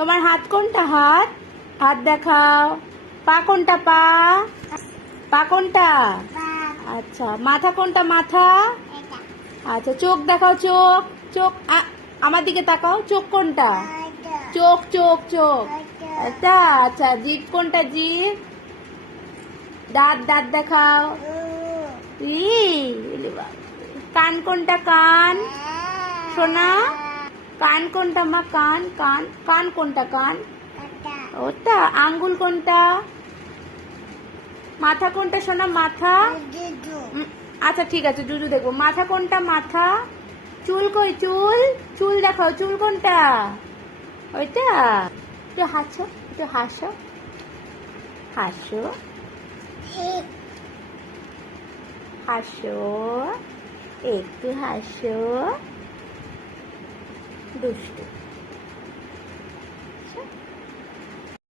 তোমার হাত কোনটা? হাত হাত দেখাও। পা কোনটা? পা পা কোনটা? আচ্ছা, মাথা কোনটা? মাথা। আচ্ছা, চোখ দেখাও। চোখ চোখ আমার দিকে তাকাও। চোখ কোনটা? চোখ চোখ চোখ এটা। আচ্ছা, জিভ কোনটা? জিভ। দাঁত দাঁত দেখাও। কান কোনটা? কান। সোনা, কান কোনটা? মা কান কান কান কোনটা? কান ওটা। আঙ্গুল কোনটা? মাথা কোনটা সোনা? মাথা। আচ্ছা ঠিক আছে, জুজু দেখবো। মাথা কোনটা? মাথা। চুল কই? চুল চুল দেখাও। চুল কোনটা? ওইটা। একটু হাসো, একটু হাসো, হাসো, হাসো, একটু হাসো। দুষ্টু।